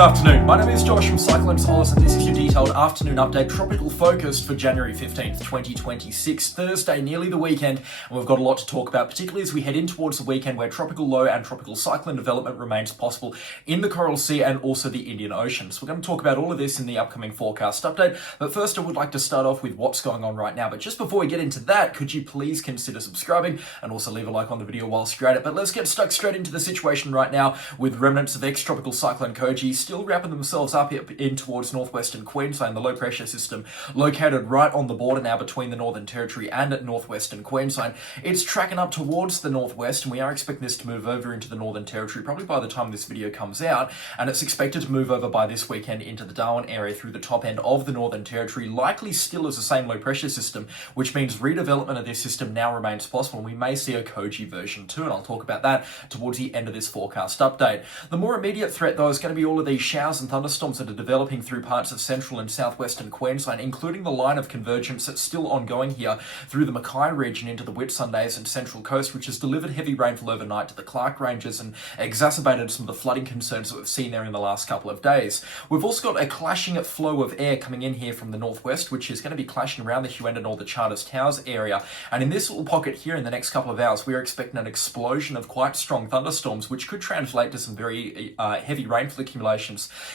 afternoon, my name is Josh from Cyclone, and this is your detailed afternoon update, tropical focused for January 15th, 2026, Thursday, nearly the weekend, and we've got a lot to talk about, particularly as we head in towards the weekend where tropical low and tropical cyclone development remains possible in the Coral Sea and also the Indian Ocean. So we're going to talk about all of this in the upcoming forecast update, but first I would like to start off with what's going on right now. But just before we get into that, could you please consider subscribing and also leave a like on the video whilst you're at it. But let's get stuck straight into the situation right now with remnants of ex-tropical cyclone Koji still wrapping themselves up in towards northwestern Queensland. The low pressure system located right on the border now between the Northern Territory and northwestern Queensland. It's tracking up towards the northwest, and we are expecting this to move over into the Northern Territory probably by the time this video comes out, and it's expected to move over by this weekend into the Darwin area through the top end of the Northern Territory, likely still as the same low pressure system, which means redevelopment of this system now remains possible, and we may see a Koji version 2, and I'll talk about that towards the end of this forecast update. The more immediate threat though is going to be all of these showers and thunderstorms that are developing through parts of central and southwestern Queensland, including the line of convergence that's still ongoing here through the Mackay region into the Whitsundays and Central Coast, which has delivered heavy rainfall overnight to the Clark Ranges and exacerbated some of the flooding concerns that we've seen there in the last couple of days. We've also got a clashing flow of air coming in here from the northwest, which is going to be clashing around the Huendin or the Charters Towers area, and in this little pocket here in the next couple of hours, we're expecting an explosion of quite strong thunderstorms, which could translate to some very heavy rainfall accumulations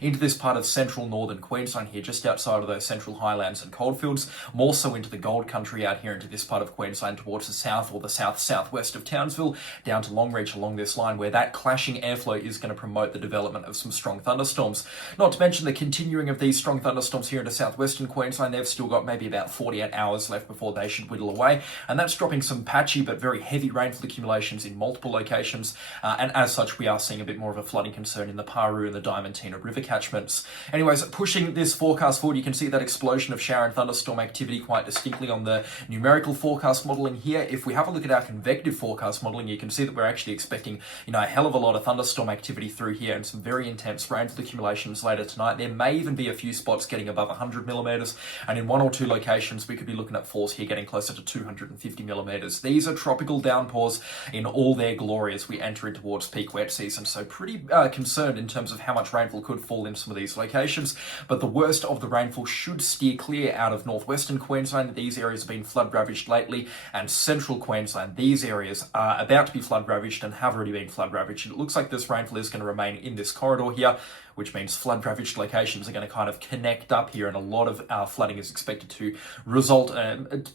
into this part of central northern Queensland here, just outside of those central highlands and coalfields, more so into the gold country out here into this part of Queensland towards the south or the south-southwest of Townsville, down to Longreach along this line, where that clashing airflow is going to promote the development of some strong thunderstorms. Not to mention the continuing of these strong thunderstorms here into southwestern Queensland. They've still got maybe about 48 hours left before they should whittle away, and that's dropping some patchy but very heavy rainfall accumulations in multiple locations, and as such we are seeing a bit more of a flooding concern in the Paru and the Diamantina River catchments. Anyways, pushing this forecast forward, you can see that explosion of shower and thunderstorm activity quite distinctly on the numerical forecast modelling here. If we have a look at our convective forecast modelling, you can see that we're actually expecting, a hell of a lot of thunderstorm activity through here and some very intense rainfall accumulations later tonight. There may even be a few spots getting above 100 millimetres, and in one or two locations we could be looking at falls here getting closer to 250 millimetres. These are tropical downpours in all their glory as we enter in towards peak wet season, so pretty concerned in terms of how much rainfall could fall in some of these locations, but the worst of the rainfall should steer clear out of northwestern Queensland. These areas have been flood ravaged lately, and central Queensland, these areas are about to be flood ravaged and have already been flood ravaged. It looks like this rainfall is going to remain in this corridor here, which means flood-ravaged locations are going to kind of connect up here, and a lot of flooding is expected to result,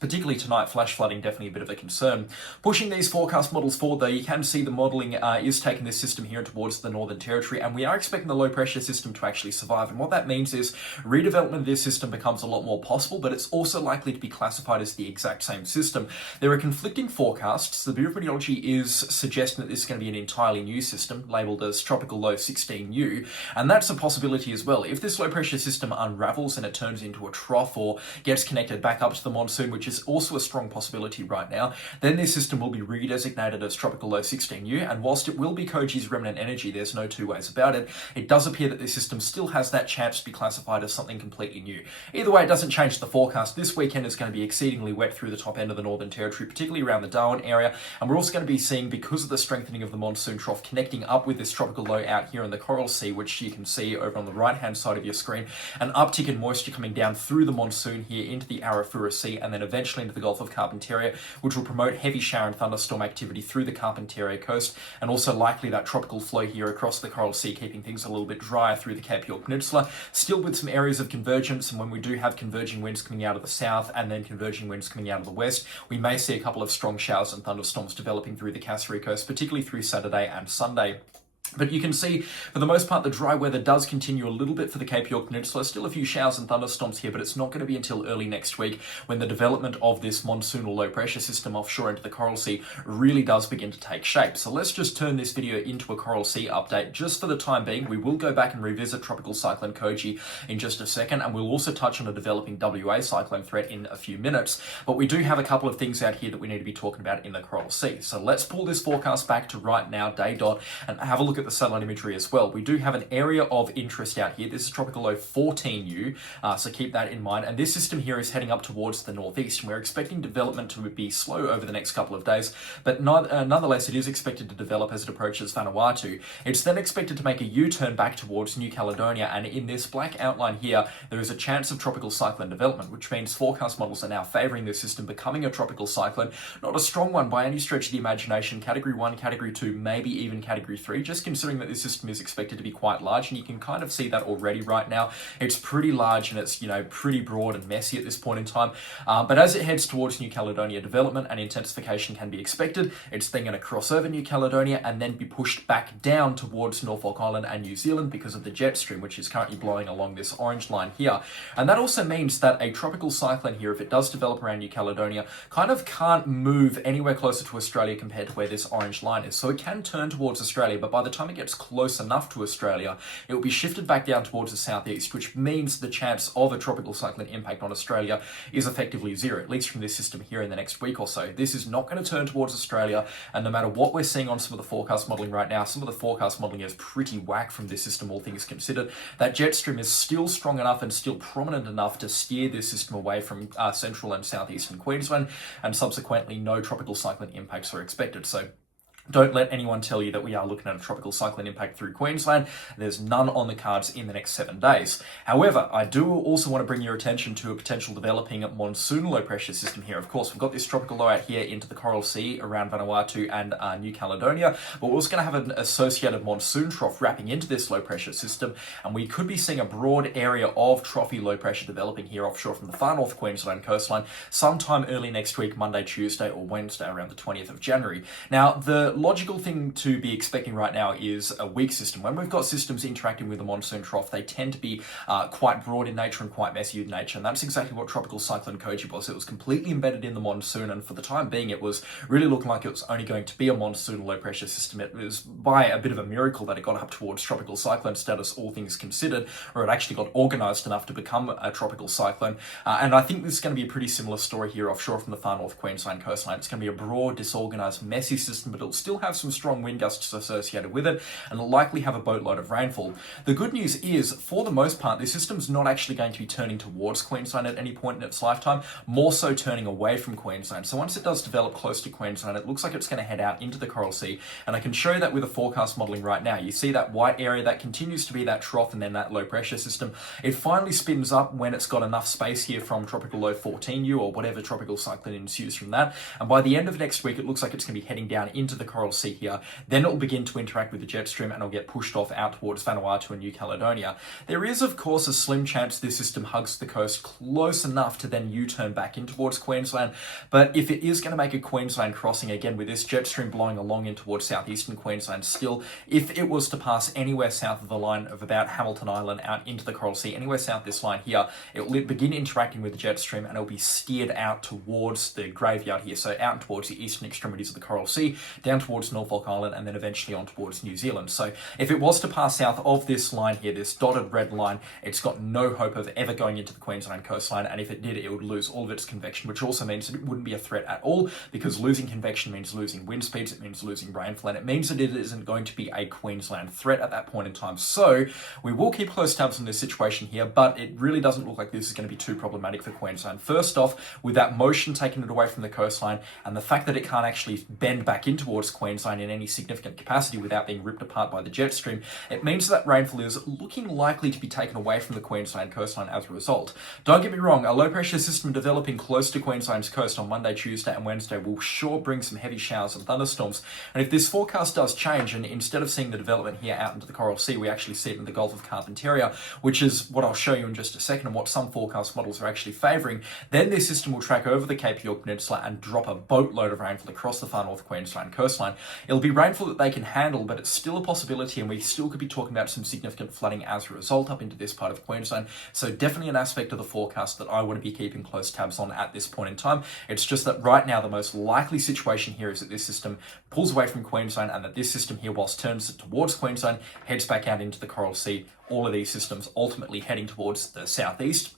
particularly tonight, flash flooding, definitely a bit of a concern. Pushing these forecast models forward, though, you can see the modelling is taking this system here towards the Northern Territory, and we are expecting the low-pressure system to actually survive, and what that means is redevelopment of this system becomes a lot more possible, but it's also likely to be classified as the exact same system. There are conflicting forecasts. The Bureau of Meteorology is suggesting that this is going to be an entirely new system, labelled as Tropical Low 16U, and that's a possibility as well. If this low pressure system unravels and it turns into a trough or gets connected back up to the monsoon, which is also a strong possibility right now, then this system will be redesignated as Tropical Low 16U, and whilst it will be Koji's remnant energy, there's no two ways about it, it does appear that this system still has that chance to be classified as something completely new. Either way, it doesn't change the forecast. This weekend is going to be exceedingly wet through the top end of the Northern Territory, particularly around the Darwin area, and we're also going to be seeing, because of the strengthening of the monsoon trough connecting up with this tropical low out here in the Coral Sea, which you can see over on the right hand side of your screen, an uptick in moisture coming down through the monsoon here into the Arafura Sea and then eventually into the Gulf of Carpentaria, which will promote heavy shower and thunderstorm activity through the Carpentaria coast, and also likely that tropical flow here across the Coral Sea, keeping things a little bit drier through the Cape York Peninsula, still with some areas of convergence. And when we do have converging winds coming out of the south and then converging winds coming out of the west, we may see a couple of strong showers and thunderstorms developing through the Cassowary coast, particularly through Saturday and Sunday. But you can see, for the most part, the dry weather does continue a little bit for the Cape York Peninsula. Still a few showers and thunderstorms here, but it's not going to be until early next week when the development of this monsoonal low-pressure system offshore into the Coral Sea really does begin to take shape. So let's just turn this video into a Coral Sea update just for the time being. We will go back and revisit Tropical Cyclone Koji in just a second, and we'll also touch on a developing WA cyclone threat in a few minutes. But we do have a couple of things out here that we need to be talking about in the Coral Sea. So let's pull this forecast back to right now, day dot, and have a look at the satellite imagery as well, we do have an area of interest out here. This is tropical low 14U, so keep that in mind. And this system here is heading up towards the northeast, and we're expecting development to be slow over the next couple of days, but nonetheless, it is expected to develop as it approaches Vanuatu. It's then expected to make a U-turn back towards New Caledonia, and in this black outline here, there is a chance of tropical cyclone development, which means forecast models are now favouring this system becoming a tropical cyclone. Not a strong one by any stretch of the imagination, Category 1, Category 2, maybe even Category 3, just considering that this system is expected to be quite large, and you can kind of see that already right now. It's pretty large and it's, pretty broad and messy at this point in time, but as it heads towards New Caledonia, development and intensification can be expected. It's then going to cross over New Caledonia and then be pushed back down towards Norfolk Island and New Zealand because of the jet stream, which is currently blowing along this orange line here. And that also means that a tropical cyclone here, if it does develop around New Caledonia, kind of can't move anywhere closer to Australia compared to where this orange line is. So it can turn towards Australia, but by the time it gets close enough to Australia, it will be shifted back down towards the southeast, which means the chance of a tropical cyclone impact on Australia is effectively zero, at least from this system here in the next week or so. This is not going to turn towards Australia, and no matter what we're seeing on some of the forecast modelling right now, some of the forecast modelling is pretty whack from this system, all things considered. That jet stream is still strong enough and still prominent enough to steer this system away from central and southeastern Queensland, and subsequently no tropical cyclone impacts are expected. So don't let anyone tell you that we are looking at a tropical cyclone impact through Queensland. There's none on the cards in the next 7 days. However, I do also want to bring your attention to a potential developing monsoon low pressure system here. Of course, we've got this tropical low out here into the Coral Sea around Vanuatu and New Caledonia, but we're also going to have an associated monsoon trough wrapping into this low pressure system, and we could be seeing a broad area of trophy low pressure developing here offshore from the far north Queensland coastline sometime early next week, Monday, Tuesday, or Wednesday around the 20th of January. Now, the logical thing to be expecting right now is a weak system. When we've got systems interacting with the monsoon trough, they tend to be quite broad in nature and quite messy in nature, and that's exactly what Tropical Cyclone Koji was. It was completely embedded in the monsoon, and for the time being, it was really looking like it was only going to be a monsoon low-pressure system. It was by a bit of a miracle that it got up towards tropical cyclone status, all things considered, or it actually got organised enough to become a tropical cyclone, and I think this is going to be a pretty similar story here offshore from the far north Queensland coastline. It's going to be a broad, disorganised, messy system, but it'll still have some strong wind gusts associated with it, and will likely have a boatload of rainfall. The good news is, for the most part, this system's not actually going to be turning towards Queensland at any point in its lifetime, more so turning away from Queensland. So once it does develop close to Queensland, it looks like it's going to head out into the Coral Sea, and I can show you that with the forecast modelling right now. You see that white area, that continues to be that trough and then that low pressure system. It finally spins up when it's got enough space here from tropical low 14U or whatever tropical cyclone ensues from that, and by the end of next week, it looks like it's going to be heading down into the Coral Sea here. Then it'll begin to interact with the jet stream and it'll get pushed off out towards Vanuatu and New Caledonia. There is, of course, a slim chance this system hugs the coast close enough to then U-turn back in towards Queensland, but if it is going to make a Queensland crossing, again, with this jet stream blowing along in towards southeastern Queensland still, if it was to pass anywhere south of the line of about Hamilton Island out into the Coral Sea, anywhere south this line here, it will begin interacting with the jet stream and it'll be steered out towards the graveyard here, so out towards the eastern extremities of the Coral Sea, down towards Norfolk Island, and then eventually on towards New Zealand. So if it was to pass south of this line here, this dotted red line, it's got no hope of ever going into the Queensland coastline, and if it did, it would lose all of its convection, which also means that it wouldn't be a threat at all, because losing convection means losing wind speeds, it means losing rainfall, and it means that it isn't going to be a Queensland threat at that point in time. So we will keep close tabs on this situation here, but it really doesn't look like this is going to be too problematic for Queensland. First off, with that motion taking it away from the coastline, and the fact that it can't actually bend back in towards Queensland in any significant capacity without being ripped apart by the jet stream, it means that rainfall is looking likely to be taken away from the Queensland coastline as a result. Don't get me wrong, a low pressure system developing close to Queensland's coast on Monday, Tuesday and Wednesday will sure bring some heavy showers and thunderstorms, and if this forecast does change and instead of seeing the development here out into the Coral Sea, we actually see it in the Gulf of Carpentaria, which is what I'll show you in just a second and what some forecast models are actually favouring, then this system will track over the Cape York Peninsula and drop a boatload of rainfall across the far north Queensland coastline. It'll be rainfall that they can handle, but it's still a possibility, and we still could be talking about some significant flooding as a result up into this part of Queensland. So definitely an aspect of the forecast that I want to be keeping close tabs on at this point in time. It's just that right now the most likely situation here is that this system pulls away from Queensland, and that this system here, whilst turns towards Queensland, heads back out into the Coral Sea. All of these systems ultimately heading towards the southeast.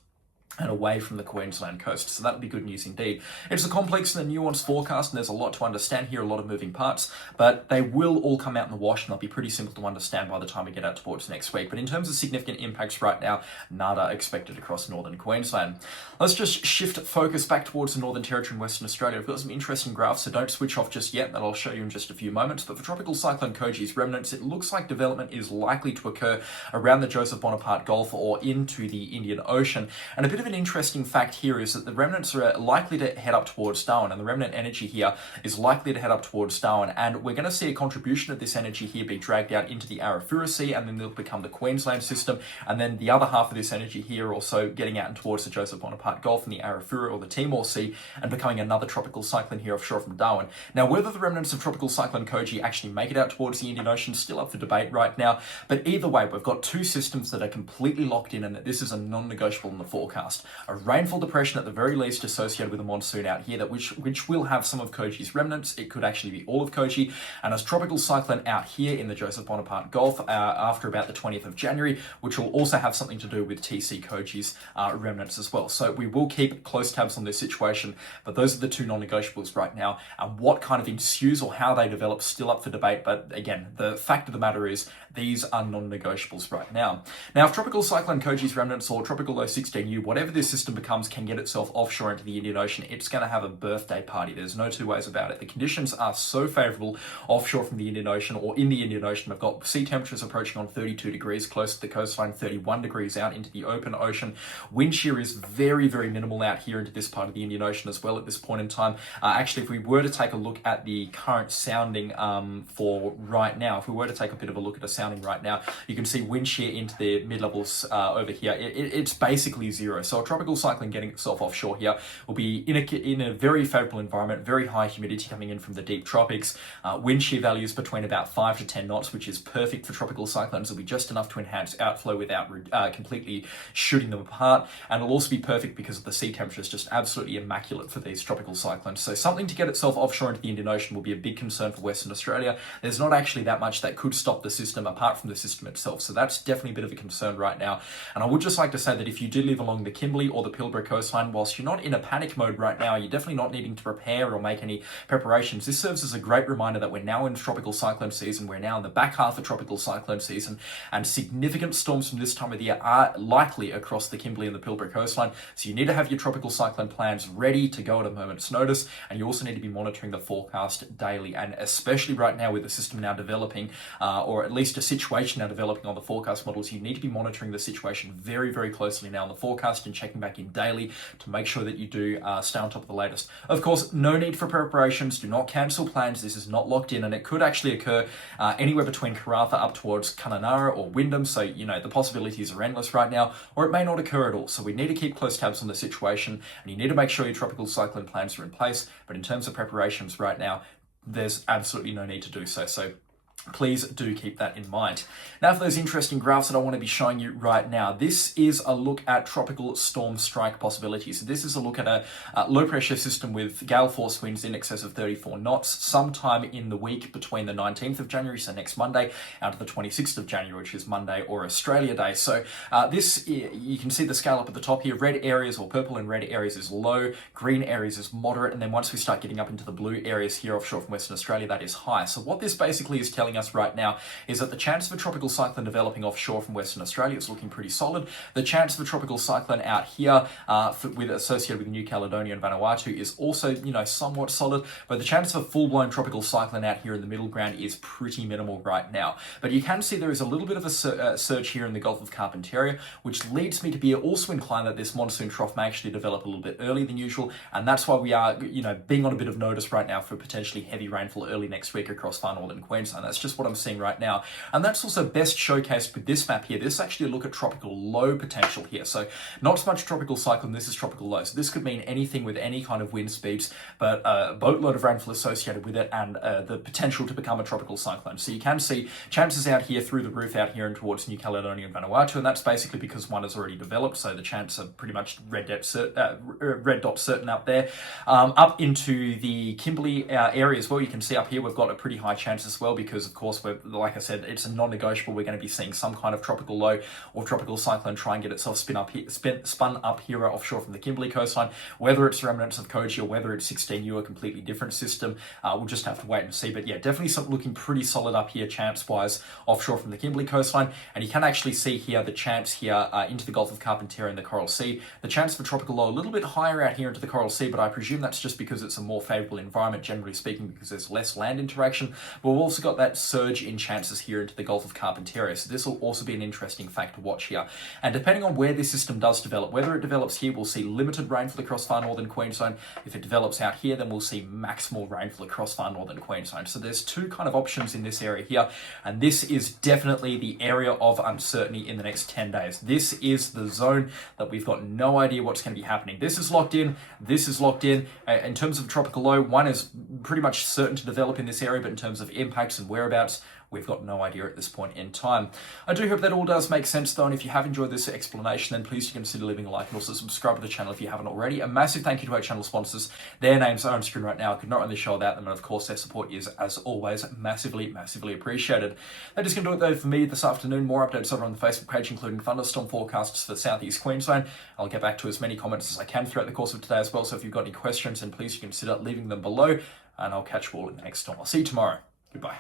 and away from the Queensland coast. So that would be good news indeed. It's a complex and a nuanced forecast, and there's a lot to understand here, a lot of moving parts, but they will all come out in the wash, and they'll be pretty simple to understand by the time we get out towards next week. But in terms of significant impacts right now, nada expected across northern Queensland. Let's just shift focus back towards the Northern Territory and Western Australia. I've got some interesting graphs, so don't switch off just yet. That I'll show you in just a few moments. But for Tropical Cyclone Koji's remnants, it looks like development is likely to occur around the Joseph Bonaparte Gulf or into the Indian Ocean. And a bit of an interesting fact here is that the remnants are likely to head up towards Darwin, and the remnant energy here is likely to head up towards Darwin, and we're going to see a contribution of this energy here be dragged out into the Arafura Sea, and then they'll become the Queensland system, and then the other half of this energy here also getting out towards the Joseph Bonaparte Gulf and the Arafura or the Timor Sea, and becoming another tropical cyclone here offshore from Darwin. Now, whether the remnants of Tropical Cyclone Koji actually make it out towards the Indian Ocean is still up for debate right now, but either way, we've got two systems that are completely locked in, and that this is a non-negotiable in the forecast. A rainfall depression at the very least associated with a monsoon out here, which will have some of Koji's remnants. It could actually be all of Koji, and as tropical cyclone out here in the Joseph Bonaparte Gulf after about the 20th of January, which will also have something to do with TC Koji's remnants as well. So we will keep close tabs on this situation, but those are the two non-negotiables right now, and what kind of ensues or how they develop still up for debate. But again, the fact of the matter is these are non-negotiables right now. Now, if Tropical Cyclone Koji's remnants or Tropical Low 16U, whatever this system becomes, can get itself offshore into the Indian Ocean, it's going to have a birthday party. There's no two ways about it. The conditions are so favourable offshore from the Indian Ocean or in the Indian Ocean. We've got sea temperatures approaching on 32 degrees, close to the coastline, 31 degrees out into the open ocean. Wind shear is very, very minimal out here into this part of the Indian Ocean as well at this point in time. Actually, if we were to take a look at the current sounding for right now, if we were to take a bit of a look at a sounding right now, you can see wind shear into the mid-levels over here. It's basically zero. So a tropical cyclone getting itself offshore here will be in a very favourable environment, very high humidity coming in from the deep tropics. Wind shear values between about 5 to 10 knots, which is perfect for tropical cyclones. It'll be just enough to enhance outflow without completely shooting them apart. And it'll also be perfect because the sea temperature is just absolutely immaculate for these tropical cyclones. So something to get itself offshore into the Indian Ocean will be a big concern for Western Australia. There's not actually that much that could stop the system apart from the system itself. So that's definitely a bit of a concern right now. And I would just like to say that if you do live along the Kimberley or the Pilbara coastline, whilst you're not in a panic mode right now, you're definitely not needing to prepare or make any preparations. This serves as a great reminder that we're now in tropical cyclone season. We're now in the back half of tropical cyclone season, and significant storms from this time of the year are likely across the Kimberley and the Pilbara coastline. So you need to have your tropical cyclone plans ready to go at a moment's notice, and you also need to be monitoring the forecast daily, and especially right now with the system now developing, or at least a situation now developing on the forecast models, you need to be monitoring the situation very, very closely now on the forecast and checking back in daily to make sure that you do stay on top of the latest. Of course, no need for preparations. Do not cancel plans. This is not locked in, and it could actually occur anywhere between Karratha up towards Kununurra or Wyndham. So, you know, the possibilities are endless right now, or it may not occur at all. So we need to keep close tabs on the situation, and you need to make sure your tropical cyclone plans are in place. But in terms of preparations right now, there's absolutely no need to do so. So please do keep that in mind. Now for those interesting graphs that I want to be showing you right now, this is a look at tropical storm strike possibilities. So this is a look at a low pressure system with gale force winds in excess of 34 knots sometime in the week between the 19th of January, so next Monday, out to the 26th of January, which is Monday or Australia Day. So this, you can see the scale up at the top here. Red areas or purple and red areas is low, green areas is moderate, and then once we start getting up into the blue areas here offshore from Western Australia, that is high. So what this basically is telling us right now is that the chance of a tropical cyclone developing offshore from Western Australia is looking pretty solid. The chance of a tropical cyclone out here associated with New Caledonia and Vanuatu is also, you know, somewhat solid, but the chance of a full-blown tropical cyclone out here in the middle ground is pretty minimal right now. But you can see there is a little bit of a surge here in the Gulf of Carpentaria, which leads me to be also inclined that this monsoon trough may actually develop a little bit earlier than usual, and that's why we are, you know, being on a bit of notice right now for potentially heavy rainfall early next week across far northern Queensland. That's just what I'm seeing right now, and that's also best showcased with this map here. This is actually a look at tropical low potential here. So not so much tropical cyclone, this is tropical low. So this could mean anything with any kind of wind speeds, but a boatload of rainfall associated with it, and the potential to become a tropical cyclone. So you can see chances out here through the roof out here and towards New Caledonia and Vanuatu, and that's basically because one has already developed, so the chance are pretty much red dot certain up there. Up into the Kimberley area as well, you can see up here we've got a pretty high chance as well because of course, like I said, it's a non-negotiable. We're going to be seeing some kind of tropical low or tropical cyclone try and get itself spun up here offshore from the Kimberley coastline. Whether it's remnants of Koji or whether it's 16U, a completely different system, we'll just have to wait and see. But yeah, definitely something looking pretty solid up here chance-wise offshore from the Kimberley coastline. And you can actually see here the chance here into the Gulf of Carpentaria and the Coral Sea. The chance for tropical low a little bit higher out here into the Coral Sea, but I presume that's just because it's a more favourable environment, generally speaking, because there's less land interaction. But we've also got that surge in chances here into the Gulf of Carpentaria. So this will also be an interesting fact to watch here. And depending on where this system does develop, whether it develops here, we'll see limited rainfall across far northern Queensland. If it develops out here, then we'll see maximal rainfall across far northern Queensland. So there's two kind of options in this area here. And this is definitely the area of uncertainty in the next 10 days. This is the zone that we've got no idea what's going to be happening. This is locked in. This is locked in. In terms of tropical low, one is pretty much certain to develop in this area, but in terms of impacts and whereabouts, we've got no idea at this point in time. I do hope that all does make sense though, and if you have enjoyed this explanation, then please consider leaving a like and also subscribe to the channel if you haven't already. A massive thank you to our channel sponsors. Their names are on screen right now. I could not run this show without them, and of course their support is, as always, massively appreciated. That is going to do it though for me this afternoon. More updates over on the Facebook page, including thunderstorm forecasts for southeast Queensland. I'll get back to as many comments as I can throughout the course of today as well, so if you've got any questions, then please consider leaving them below, and I'll catch you all in the next storm. I'll see you tomorrow. Goodbye.